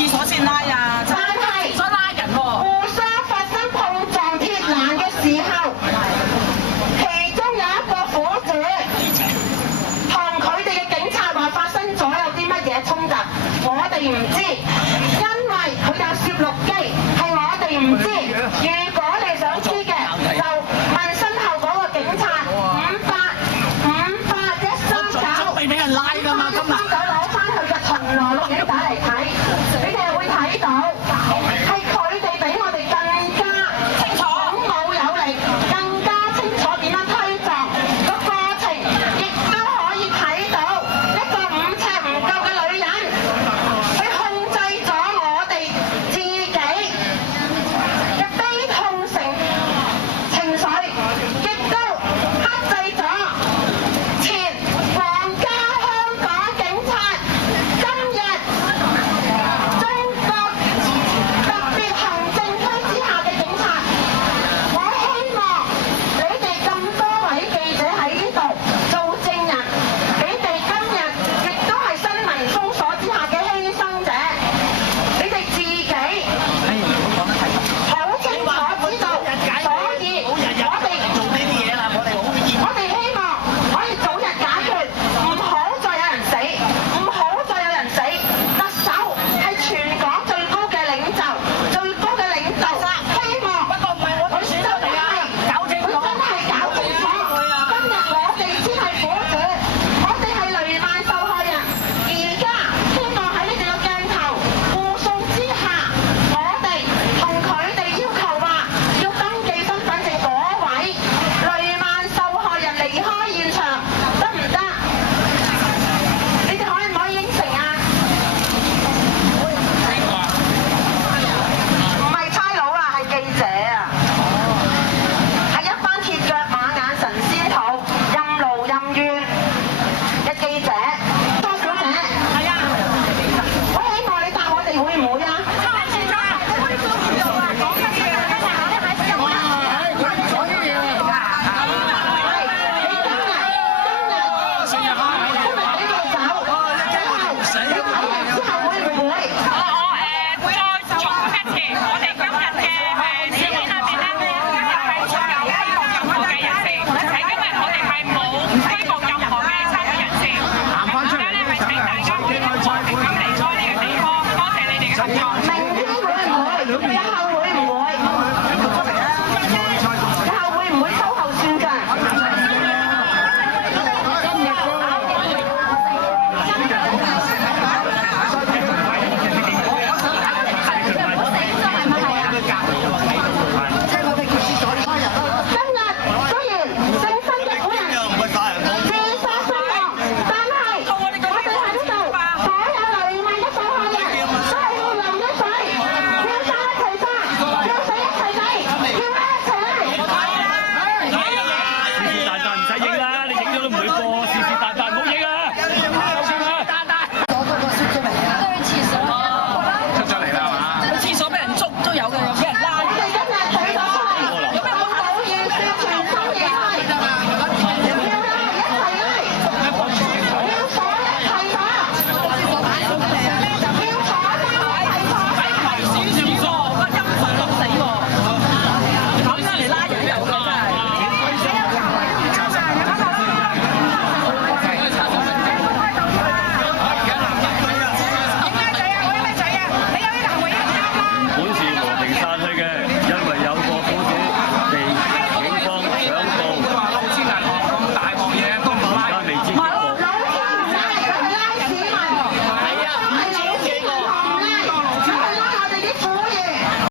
廁所先拉啊？但係想拉人喎。互相發生碰撞鐵欄嘅時候，其中有一個苦主同佢哋嘅警察話發生咗有啲乜嘢衝突，我哋唔知，因為佢有攝錄機，係我哋唔知。如果你想知嘅，就問身後嗰個警察58139，未俾人拉㗎嘛，今日。攞翻佢嘅巡邏錄影帶嚟睇，你哋會睇到。